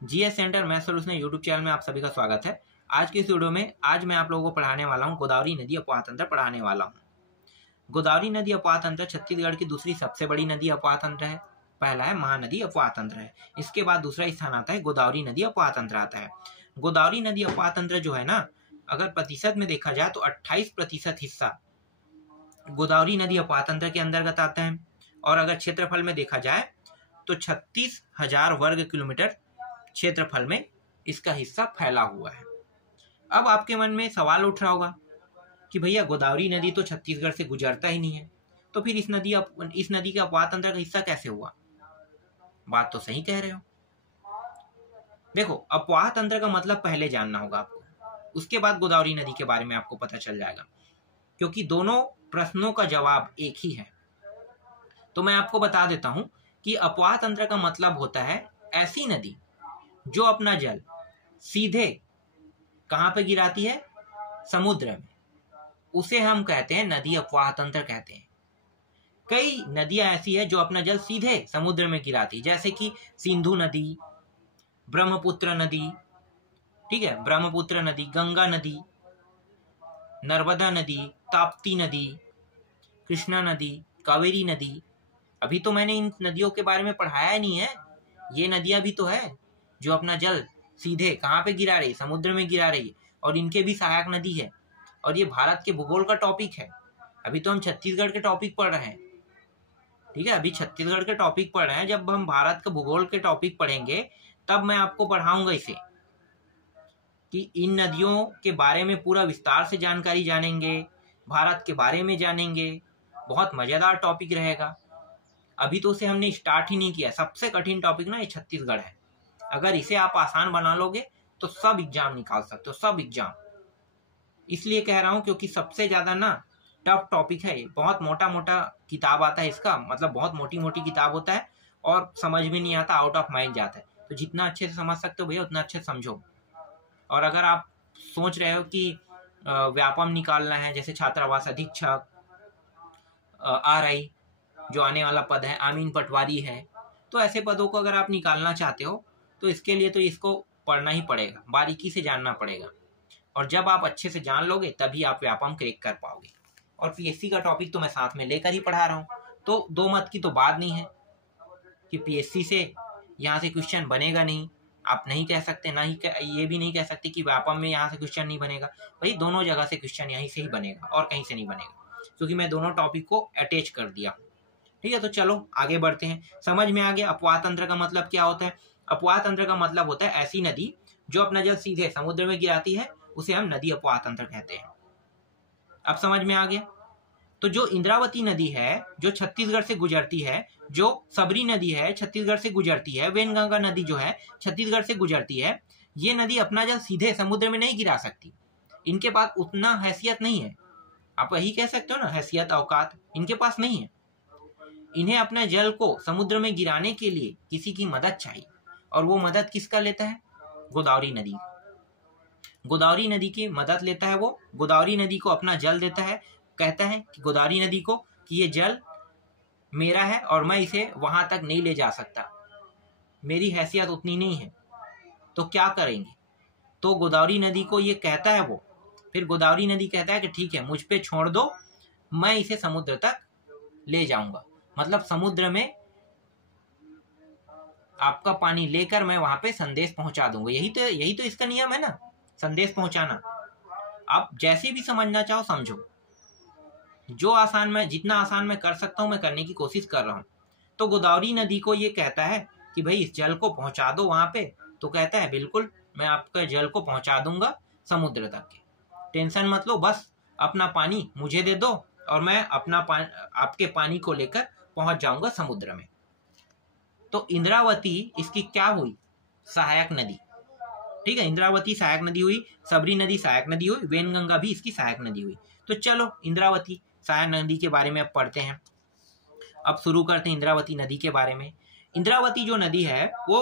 GS centre math solution YouTube channel में आप सभी का स्वागत है। आज की इस वीडियो में आज मैं आप लोगों को पढ़ाने वाला हूँ गोदावरी नदी अपवाह तंत्र पढ़ाने वाला हूँ। गोदावरी नदी अपवाह तंत्र छत्तीसगढ़ की दूसरी सबसे बड़ी नदी अपवाह तंत्र है। पहला है महानदी अपवाह तंत्र है, इसके बाद दूसरा स्थान आता है गोदावरी नदी अपवाह तंत्र आता है। गोदावरी नदी अपवाह तंत्र जो है ना, अगर प्रतिशत में देखा जाए तो 28% हिस्सा गोदावरी नदी अपवाह तंत्र के अंतर्गत आता है, और अगर क्षेत्रफल में देखा जाए तो 36,000 वर्ग किलोमीटर क्षेत्रफल में इसका हिस्सा फैला हुआ है। अब आपके मन में सवाल उठ रहा होगा कि भैया गोदावरी नदी तो छत्तीसगढ़ से गुजरता ही नहीं है, तो फिर इस नदी का अपवाह तंत्र का हिस्सा कैसे हुआ? बात तो सही कह रहे हो। देखो, अपवाह तंत्र का मतलब पहले जानना होगा आपको, उसके बाद गोदावरी नदी के बारे में आपको पता चल जाएगा, क्योंकि दोनों प्रश्नों का जवाब एक ही है। तो मैं आपको बता देता हूं कि अपवाह तंत्र का मतलब होता है ऐसी नदी जो अपना जल सीधे कहां पे गिराती है? समुद्र में। उसे हम कहते हैं नदी अपवाह तंत्र कहते हैं। कई नदियां ऐसी है जो अपना जल सीधे समुद्र में गिराती, जैसे कि सिंधु नदी, ब्रह्मपुत्र नदी, ठीक है, ब्रह्मपुत्र नदी, गंगा नदी, नर्मदा नदी, ताप्ती नदी, कृष्णा नदी, कावेरी नदी। अभी तो मैंने इन नदियों के बारे में पढ़ाया नहीं है। ये नदियां भी तो है जो अपना जल सीधे कहाँ पे गिरा रही? समुद्र में गिरा रही है, और इनके भी सहायक नदी है। और ये भारत के भूगोल का टॉपिक है। अभी तो हम छत्तीसगढ़ के टॉपिक पढ़ रहे हैं, ठीक है, अभी छत्तीसगढ़ के टॉपिक पढ़ रहे हैं। जब हम भारत के भूगोल के टॉपिक पढ़ेंगे तब मैं आपको पढ़ाऊंगा इसे, कि इन नदियों के बारे में पूरा विस्तार से जानकारी जानेंगे, भारत के बारे में जानेंगे। बहुत मजेदार टॉपिक रहेगा। अभी तो उसे हमने स्टार्ट ही नहीं किया। सबसे कठिन टॉपिक ना ये छत्तीसगढ़ है। अगर इसे आप आसान बना लोगे तो सब एग्जाम निकाल सकते हो, सब एग्जाम। इसलिए कह रहा हूं क्योंकि सबसे ज्यादा ना टफ टॉपिक है। बहुत मोटा मोटा किताब आता है इसका, मतलब बहुत मोटी मोटी किताब होता है और समझ में नहीं आता, आउट ऑफ माइंड जाता है। तो जितना अच्छे से समझ सकते हो भैया उतना अच्छे से समझो। और अगर आप सोच रहे हो कि व्यापम निकालना है, जैसे छात्रावास अधीक्षक, RI जो आने वाला पद है, आमीन पटवारी है, तो ऐसे पदों को अगर आप निकालना चाहते हो तो इसके लिए तो इसको पढ़ना ही पड़ेगा, बारीकी से जानना पड़ेगा। और जब आप अच्छे से जान लोगे तभी आप व्यापम क्रैक कर पाओगे। और PSC का टॉपिक तो मैं साथ में लेकर ही पढ़ा रहा हूँ, तो दो मत की तो बात नहीं है कि PSC से यहाँ से क्वेश्चन बनेगा नहीं। आप नहीं कह सकते, ना ही ये भी नहीं कह सकते कि व्यापम में यहाँ से क्वेश्चन नहीं बनेगा। भाई दोनों जगह से क्वेश्चन यहीं से ही बनेगा और कहीं से नहीं बनेगा, क्योंकि मैं दोनों टॉपिक को अटैच कर दिया। ठीक है, तो चलो आगे बढ़ते हैं। समझ में आ गया अपवाह तंत्र का मतलब क्या होता है? अपवाह तंत्र का मतलब होता है ऐसी नदी जो अपना जल सीधे समुद्र में गिराती है, उसे हम नदी अपवाह तंत्र कहते हैं। अब समझ में आ गया। तो जो इंद्रावती नदी है जो छत्तीसगढ़ से गुजरती है, जो सबरी नदी है छत्तीसगढ़ से गुजरती है, वेनगंगा नदी जो है छत्तीसगढ़ से गुजरती है, ये नदी अपना जल सीधे समुद्र में नहीं गिरा सकती। इनके पास उतना हैसियत नहीं है। आप यही कह सकते हो ना, हैसियत, औकात इनके पास नहीं है। इन्हें अपने जल को समुद्र में गिराने के लिए किसी की मदद चाहिए, और वो मदद किसका लेता है? गोदावरी नदी। गोदावरी नदी की मदद लेता है वो। गोदावरी नदी को अपना जल देता है, कहता है कि गोदावरी नदी को कि ये जल मेरा है और मैं इसे वहां तक नहीं ले जा सकता, मेरी हैसियत उतनी नहीं है। तो क्या करेंगे? तो गोदावरी नदी को ये कहता है वो, फिर गोदावरी नदी कहता है कि ठीक है, मुझ पे छोड़ दो, मैं इसे समुद्र तक ले जाऊंगा। मतलब समुद्र में आपका पानी लेकर मैं वहां पे संदेश पहुंचा दूंगा। यही तो इसका नियम है ना, संदेश पहुंचाना। आप जैसे भी समझना चाहो समझो, जो आसान मैं जितना आसान मैं कर सकता हूं मैं करने की कोशिश कर रहा हूं। तो गोदावरी नदी को ये कहता है कि भाई इस जल को पहुंचा दो वहां पे। तो कहता है बिल्कुल, मैं आपका जल को पहुंचा दूंगा समुद्र तक के, टेंशन मत लो, बस अपना पानी मुझे दे दो और मैं आपके पानी को लेकर पहुंच जाऊंगा समुद्र में। तो इंद्रावती इसकी क्या हुई? सहायक नदी। ठीक है, इंद्रावती सहायक नदी हुई, सबरी नदी सहायक नदी हुई, वेनगंगा भी इसकी सहायक नदी हुई। तो चलो इंद्रावती सहायक नदी के बारे में अब पढ़ते हैं। अब शुरू करते हैं इंद्रावती नदी के बारे में। इंद्रावती जो नदी है वो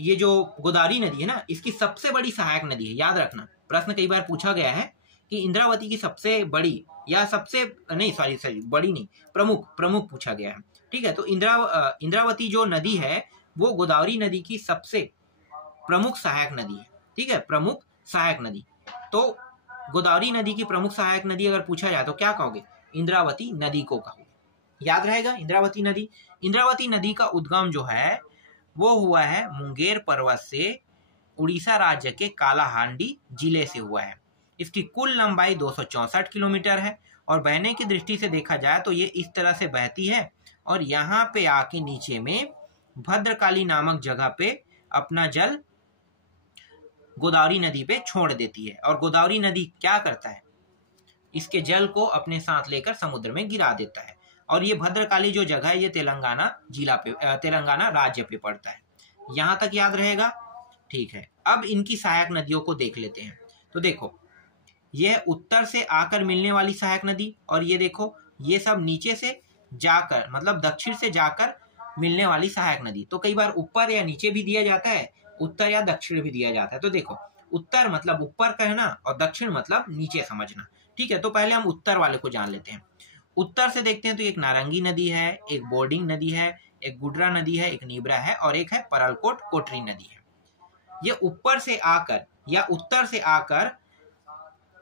ये जो गोदावरी नदी है ना, इसकी सबसे बड़ी सहायक नदी है। याद रखना, प्रश्न कई बार पूछा गया है कि इंद्रावती की सबसे बड़ी या सबसे नहीं, सॉरी बड़ी नहीं, प्रमुख पूछा गया है। ठीक है, तो इंद्रावती जो नदी है वो गोदावरी नदी की सबसे प्रमुख सहायक नदी है। ठीक है, प्रमुख सहायक नदी। तो गोदावरी नदी की प्रमुख सहायक नदी अगर पूछा जाए तो क्या कहोगे? इंद्रावती नदी को कहोगे। याद रहेगा इंद्रावती नदी। इंद्रावती नदी का उद्गम जो है वो हुआ है मुंगेर पर्वत से, उड़ीसा राज्य के कालाहांडी जिले से हुआ है। इसकी कुल लंबाई 264 किलोमीटर है और बहने की दृष्टि से देखा जाए तो ये इस तरह से बहती है और यहाँ पे आके नीचे में भद्रकाली नामक जगह पे अपना जल गोदावरी नदी पे छोड़ देती है। और गोदावरी नदी क्या करता है? इसके जल को अपने साथ लेकर समुद्र में गिरा देता है। और ये भद्रकाली जो जगह है ये तेलंगाना जिला पे, तेलंगाना राज्य पे पड़ता है। यहाँ तक याद रहेगा? ठीक है, अब इनकी सहायक नदियों को देख लेते हैं। तो देखो, यह उत्तर से आकर मिलने वाली सहायक नदी, और ये देखो ये सब नीचे से जाकर मतलब दक्षिण से जाकर मिलने वाली सहायक नदी। तो कई बार ऊपर या नीचे भी दिया जाता है, उत्तर या दक्षिण भी दिया जाता है। तो देखो, उत्तर मतलब ऊपर कहना और दक्षिण मतलब नीचे समझना। ठीक है, तो पहले हम उत्तर वाले को जान लेते हैं। उत्तर से देखते हैं तो एक नारंगी नदी है, एक बोर्डिंग नदी है, एक गुडरा नदी है, एक नीबरा है और एक है परलकोट कोटरी नदी है। ये ऊपर से आकर या उत्तर से आकर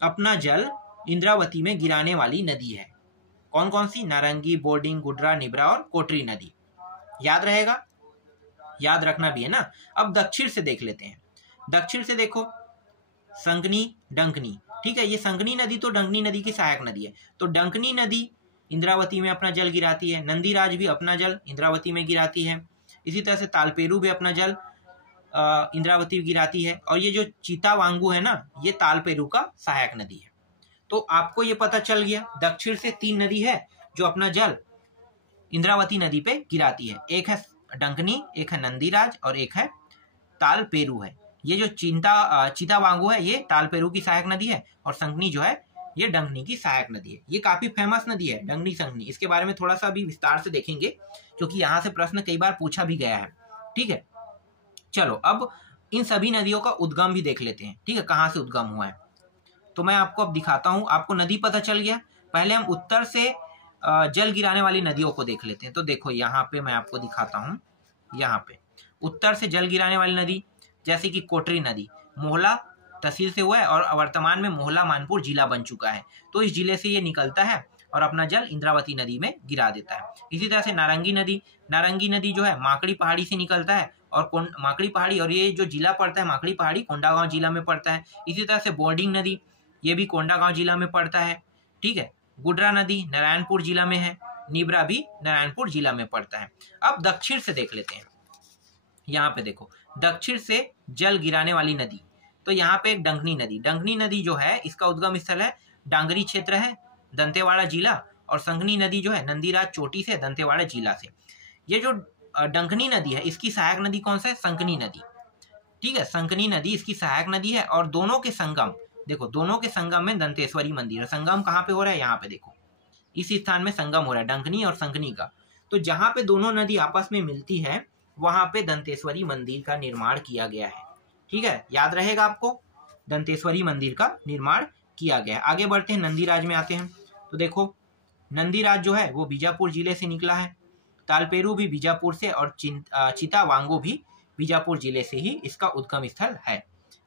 अपना जल इंद्रावती में गिराने वाली नदी है। कौन कौन सी? नारंगी, बोर्डिंग, गुडरा, निब्रा और कोटरी नदी। याद रहेगा? याद रखना भी है ना। अब दक्षिण से देख लेते हैं। दक्षिण से देखो, संगनी, डंकनी। ठीक है, ये संगनी नदी तो डंकनी नदी की सहायक नदी है। तो डंकनी नदी इंद्रावती में अपना जल गिराती है। नंदीराज भी अपना जल इंद्रावती में गिराती है। इसी तरह से तालपेरू भी अपना जल इंद्रावती गिराती है। और ये जो चीतावांगू है ना, ये तालपेरू का सहायक नदी है। तो आपको ये पता चल गया, दक्षिण से 3 नदी है जो अपना जल इंद्रावती नदी पे गिराती है। एक है डंकनी, एक है नंदीराज और एक है तालपेरू है। ये जो चीतावांगू है ये तालपेरू की सहायक नदी है और संगनी जो है ये डंकनी की सहायक नदी है। ये काफी फेमस नदी है डंकनी संगनी। इसके बारे में थोड़ा सा भी विस्तार से देखेंगे क्योंकि यहाँ से प्रश्न कई बार पूछा भी गया है। ठीक है, चलो अब इन सभी नदियों का उद्गम भी देख लेते हैं। ठीक है, कहाँ से उद्गम हुआ है तो मैं आपको अब दिखाता हूँ। आपको नदी पता चल गया। पहले हम उत्तर से जल गिराने वाली नदियों को देख लेते हैं। तो देखो यहाँ पे मैं आपको दिखाता हूँ। यहाँ पे उत्तर से जल गिराने वाली नदी जैसे कि कोटरी नदी मोहला तहसील से हुआ है और वर्तमान में मोहला मानपुर जिला बन चुका है। तो इस जिले से ये निकलता है और अपना जल इंद्रावती नदी में गिरा देता है। इसी तरह से नारंगी नदी जो है माकड़ी पहाड़ी से निकलता है और माकड़ी पहाड़ी, और ये जो जिला पड़ता है माकड़ी पहाड़ी कोंडागांव जिला में पड़ता है। इसी तरह से बोर्डिंग नदी ये भी कोंडागांव जिला में पड़ता है। ठीक है, गुडरा नदी नारायणपुर जिला में है, निब्रा भी नारायणपुर जिला में पड़ता है। अब दक्षिण से देख लेते हैं। यहाँ पे देखो, दक्षिण से जल गिराने वाली नदी, तो यहाँ पे एक डंकनी नदी जो है इसका उद्गम स्थल है डांगरी क्षेत्र है, दंतेवाड़ा जिला। और संगनी नदी जो है नंदीराज चोटी से, दंतेवाड़ा जिला से। ये जो डंकनी नदी है इसकी सहायक नदी कौन सा है? संकनी नदी। ठीक है, संकनी नदी इसकी सहायक नदी है और दोनों के संगम, देखो दोनों के संगम में दंतेश्वरी मंदिर है। संगम कहाँ पे हो रहा है? यहाँ पे देखो, इस स्थान में संगम हो रहा है डंकनी और संकनी का। तो जहाँ पे दोनों नदी आपस में मिलती है वहां पे दंतेश्वरी मंदिर का निर्माण किया गया है। ठीक है, याद रहेगा आपको, दंतेश्वरी मंदिर का निर्माण किया गया है। आगे बढ़ते हैं, नंदीराज में आते हैं। तो देखो, नंदीराज जो है वो बीजापुर जिले से निकला है। तालपेरू भी बीजापुर से और चितावांगू भी बीजापुर जिले से ही इसका उद्गम स्थल है।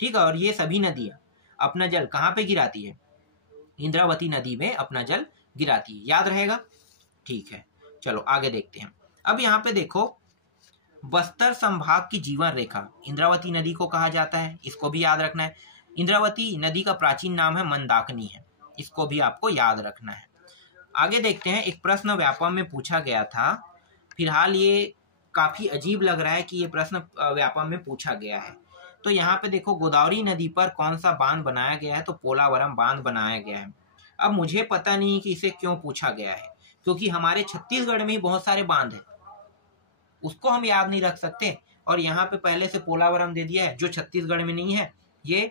ठीक है, और ये सभी नदियां अपना जल कहाँ पे गिराती है? इंद्रावती नदी में अपना जल गिराती है। याद रहेगा? ठीक है, चलो आगे देखते हैं। अब यहाँ पे देखो, बस्तर संभाग की जीवन रेखा इंद्रावती नदी को कहा जाता है, इसको भी याद रखना है। इंद्रावती नदी का प्राचीन नाम है मंदाकिनी है, इसको भी आपको याद रखना है। आगे देखते हैं, एक प्रश्न व्यापम में पूछा गया था। फिलहाल ये काफी अजीब लग रहा है कि ये प्रश्न व्यापम में पूछा गया है। तो यहाँ पे देखो, गोदावरी नदी पर कौन सा बांध बनाया गया है? तो पोलावरम बांध बनाया गया है। अब मुझे पता नहीं कि इसे क्यों पूछा गया है, क्योंकि हमारे छत्तीसगढ़ में ही बहुत सारे बांध है, उसको हम याद नहीं रख सकते। और यहाँ पे पहले से पोलावरम दे दिया है जो छत्तीसगढ़ में नहीं है। ये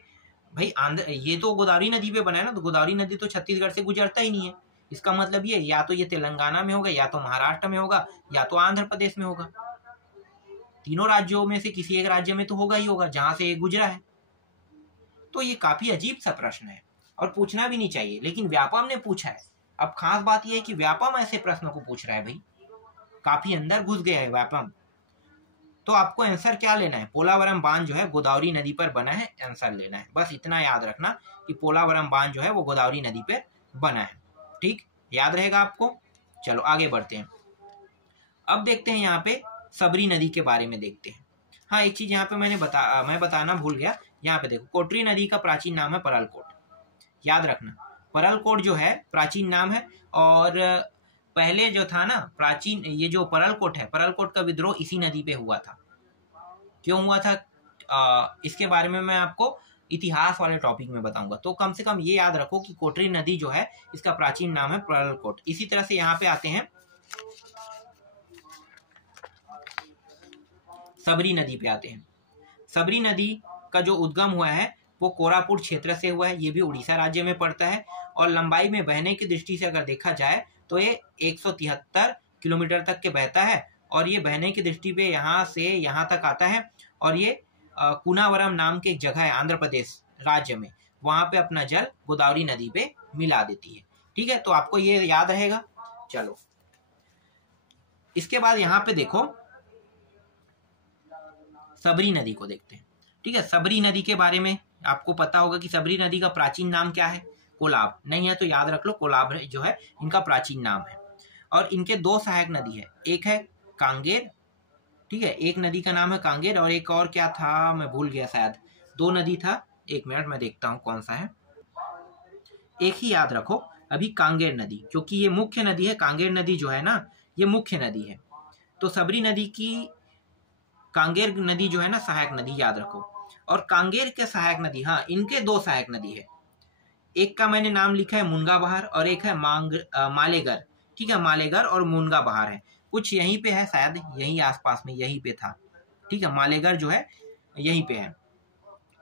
भाई ये तो गोदावरी नदी पे बना है ना, तो गोदावरी नदी तो छत्तीसगढ़ से गुजरता ही नहीं है। इसका मतलब ये या तो ये तेलंगाना में होगा, या तो महाराष्ट्र में होगा, या तो आंध्र प्रदेश में होगा। तीनों राज्यों में से किसी एक राज्य में तो होगा ही होगा जहां से ये गुजरा है। तो ये काफी अजीब सा प्रश्न है और पूछना भी नहीं चाहिए, लेकिन व्यापम ने पूछा है। अब खास बात यह है कि व्यापम ऐसे प्रश्न को पूछ रहा है, भाई काफी अंदर घुस गया है व्यापम। तो आपको आंसर क्या लेना है, पोलावरम बांध जो है गोदावरी नदी पर बना है, आंसर लेना है। बस इतना याद रखना कि पोलावरम बांध जो है वो गोदावरी नदी पर बना है। ठीक, याद रहेगा आपको। चलो आगे बढ़ते हैं। अब देखते हैं यहाँ पे सबरी नदी के बारे में देखते हैं। हाँ, एक चीज यहाँ पे मैं बताना भूल गया। यहाँ पे देखो, कोटरी नदी का प्राचीन नाम है परलकोट, याद रखना। परलकोट जो है प्राचीन नाम है, और पहले जो था ना प्राचीन, ये जो परलकोट है, परलकोट का विद्रोह इसी नदी पे हुआ था। क्यों हुआ था इसके बारे में मैं आपको इतिहास वाले टॉपिक में बताऊंगा। तो कम से कम ये याद रखो कि कोटरी नदी जो है इसका प्राचीन नाम है परलकोट। इसी तरह से यहाँ पे आते हैं सबरी नदी पे आते हैं। सबरी नदी का जो उद्गम हुआ है वो कोरापुट क्षेत्र से हुआ है। ये भी उड़ीसा राज्य में पड़ता है, और लंबाई में बहने की दृष्टि से अगर देखा जाए तो ये 173 किलोमीटर तक के बहता है, और ये बहने की दृष्टि पे यहाँ से यहाँ तक आता है। और ये कुनावरम नाम की एक जगह है आंध्र प्रदेश राज्य में, वहां पे अपना जल गोदावरी नदी पे मिला देती है। ठीक है, तो आपको ये याद रहेगा। चलो इसके बाद यहाँ पे देखो सबरी नदी को देखते हैं। ठीक है, सबरी नदी के बारे में आपको पता होगा कि सबरी नदी का प्राचीन नाम क्या है, कोलाब। नहीं है तो याद रख लो, कोलाब जो है इनका प्राचीन नाम है। और इनके दो सहायक नदी है, एक है कांगेर। ठीक है, एक नदी का नाम है कांगेर, और एक और क्या था मैं भूल गया, शायद 2 नदी था। 1 मिनट मैं देखता हूँ कौन सा है। एक ही याद रखो अभी, कांगेर नदी, क्योंकि ये मुख्य नदी है। कांगेर नदी जो है ना ये मुख्य नदी है, तो सबरी नदी की कांगेर नदी जो है ना सहायक नदी, याद रखो। और कांगेर के सहायक नदी, हाँ इनके 2 सहायक नदी है। एक का मैंने नाम लिखा है मुनगा बहार, और एक है मालेगर। ठीक है, मालेगर और मुनगा बहार है, कुछ यहीं पे है, शायद यहीं आसपास में यहीं पे था। ठीक है, मालेगर जो है यहीं पे है।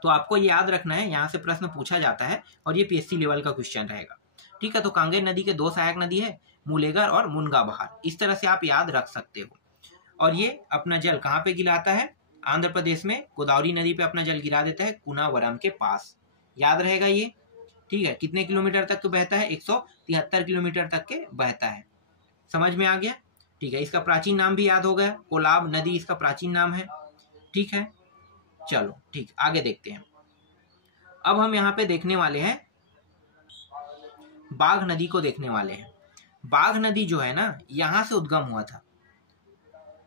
तो आपको ये याद रखना है, यहाँ से प्रश्न पूछा जाता है और ये पीएससी लेवल का क्वेश्चन रहेगा। ठीक है, तो कांगेर नदी के 2 सहायक नदी है, मुलेगर और मुनगा बहार। इस तरह से आप याद रख सकते हो। और ये अपना जल कहाँ पे गिराता है, आंध्र प्रदेश में गोदावरी नदी पे अपना जल गिरा देता है, कुनावरम के पास। याद रहेगा ये। ठीक है, कितने किलोमीटर तक तो बहता है, 173 किलोमीटर तक के बहता है। समझ में आ गया। ठीक है, इसका प्राचीन नाम भी याद हो गया, कोलाब नदी इसका प्राचीन नाम है। ठीक है, चलो ठीक, आगे देखते हैं। अब हम यहाँ पे देखने वाले हैं बाघ नदी को देखने वाले हैं। बाघ नदी जो है ना यहाँ से उद्गम हुआ था,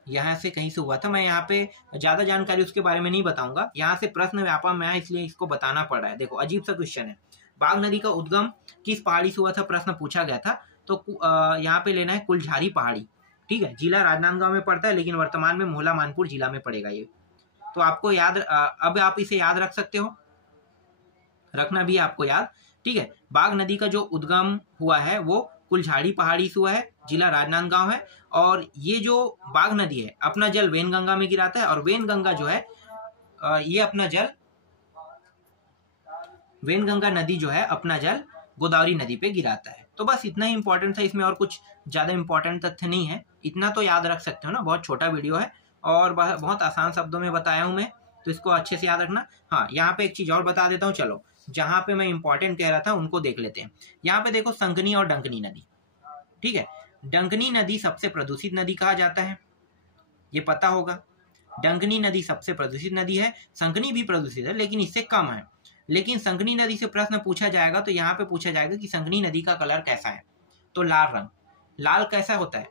यहाँ से कहीं से हुआ था। मैं यहाँ पे ज्यादा जानकारी उसके बारे में नहीं बताऊंगा, यहाँ से प्रश्न व्यापक में इसलिए इसको बताना पड़ रहा है। देखो अजीब सा क्वेश्चन है, बाघ नदी का उद्गम किस पहाड़ी से हुआ था, प्रश्न पूछा गया था। तो यहाँ पे लेना है कुलझारी पहाड़ी। ठीक है, जिला राजनांदगांव में पड़ता है, लेकिन वर्तमान में मोहला मानपुर जिला में पड़ेगा ये। तो आपको याद, अब आप इसे याद रख सकते हो, रखना भी आपको याद। ठीक है, बाघ नदी का जो उद्गम हुआ है वो कुलझाड़ी पहाड़ी से हुआ है, जिला राजनांदगांव है। और ये जो बाघ नदी है अपना जल वेनगंगा में गिराता है, और वेनगंगा जो है ये अपना जल, वेनगंगा नदी जो है अपना जल गोदावरी नदी पे गिराता है। तो बस इतना ही इंपॉर्टेंट था, इसमें और कुछ ज्यादा इंपॉर्टेंट तथ्य नहीं है। इतना तो याद रख सकते हो ना, बहुत छोटा वीडियो है और बहुत आसान शब्दों में बताया हूं मैं, तो इसको अच्छे से याद रखना। हाँ, यहाँ पे एक चीज और बता देता हूँ। चलो जहां पे मैं इंपॉर्टेंट कह रहा था उनको देख लेते हैं। यहाँ पे देखो संकनी और डंकनी नदी। ठीक है, डंकनी नदी सबसे प्रदूषित नदी कहा जाता है, ये पता होगा। डंकनी नदी सबसे प्रदूषित नदी है, संकनी भी प्रदूषित है लेकिन इससे कम है। लेकिन संकनी नदी से प्रश्न पूछा जाएगा तो यहाँ पे पूछा जाएगा कि संकनी नदी का कलर कैसा है, तो लाल रंग। लाल कैसा होता है,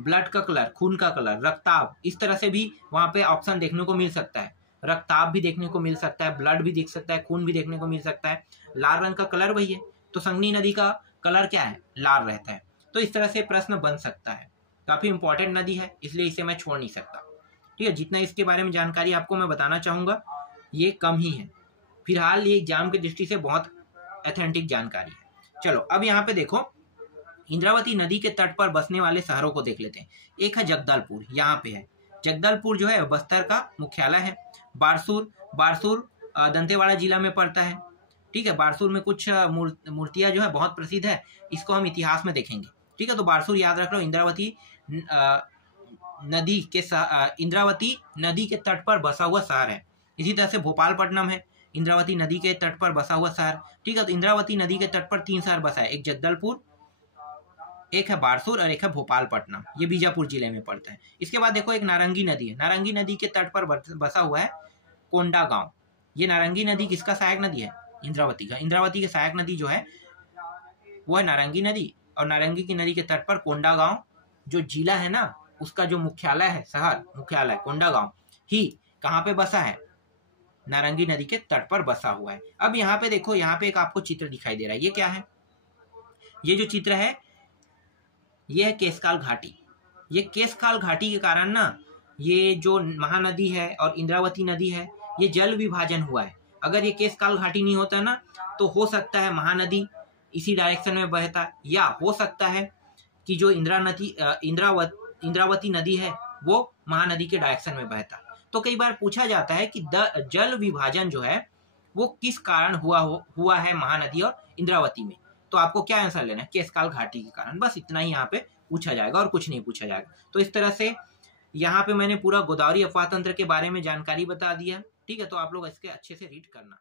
ब्लड का कलर, खून का कलर, रक्ताब, इस तरह से भी वहां पे ऑप्शन देखने को मिल सकता है। रक्ताब भी देखने को मिल सकता है, ब्लड भी दिख सकता है, खून भी देखने को मिल सकता है। लाल रंग का कलर वही है, तो संकनी नदी का कलर क्या है, लाल रहता है। तो इस तरह से प्रश्न बन सकता है। काफी इंपॉर्टेंट नदी है, इसलिए इसे मैं छोड़ नहीं सकता। ठीक है, जितना इसके बारे में जानकारी आपको मैं बताना चाहूंगा ये कम ही है, फिलहाल ये एग्जाम की दृष्टि से बहुत ऑथेंटिक जानकारी है। चलो अब यहाँ पे देखो, इंद्रावती नदी के तट पर बसने वाले शहरों को देख लेते हैं। एक है जगदलपुर, यहाँ पे है जगदलपुर, जो है बस्तर का मुख्यालय है। बारसूर दंतेवाड़ा जिला में पड़ता है। ठीक है, बारसूर में कुछ मूर्तियां जो है बहुत प्रसिद्ध है, इसको हम इतिहास में देखेंगे। ठीक है, तो बारसूर याद रख लो, इंद्रावती नदी के तट पर बसा हुआ शहर है। इसी तरह से भोपालपट्टनम है, इंद्रावती नदी के तट पर बसा हुआ शहर। ठीक है, तो इंद्रावती नदी के तट पर 3 शहर बसा है, एक जगदलपुर, एक है बारसूर और एक है भोपालपट्टनम, ये बीजापुर जिले में पड़ता है। इसके बाद देखो एक नारंगी नदी है, नारंगी नदी के तट पर बसा हुआ है कोंडागांव। ये नारंगी नदी किसका सहायक नदी है? इंद्रावती का। इंद्रावती की सहायक नदी जो है वो है नारंगी नदी, और नारंगी की नदी के तट पर कोंडागांव जो जिला है ना, उसका जो मुख्यालय है, शहर मुख्यालय कोंडागांव ही कहाँ पे बसा है? नारंगी नदी के तट पर बसा हुआ है। अब यहाँ पे देखो, यहाँ पे एक आपको चित्र दिखाई दे रहा है, ये क्या है? ये जो चित्र है ये है केशकाल घाटी। ये केशकाल घाटी के कारण ना ये जो महानदी है और इंद्रावती नदी है, ये जल विभाजन हुआ है। अगर ये केशकाल घाटी नहीं होता ना तो हो सकता है महानदी इसी डायरेक्शन में बहता, या हो सकता है कि जो इंद्रावती नदी है वो महानदी के डायरेक्शन में बहता। तो कई बार पूछा जाता है कि जल विभाजन जो है वो किस कारण हुआ है महानदी और इंद्रावती में, तो आपको क्या आंसर लेना है? केशकाल घाटी के कारण। बस इतना ही यहाँ पे पूछा जाएगा और कुछ नहीं पूछा जाएगा। तो इस तरह से यहाँ पे मैंने पूरा गोदावरी अफवाह तंत्र के बारे में जानकारी बता दिया। ठीक है, तो आप लोग इसके अच्छे से रीड करना।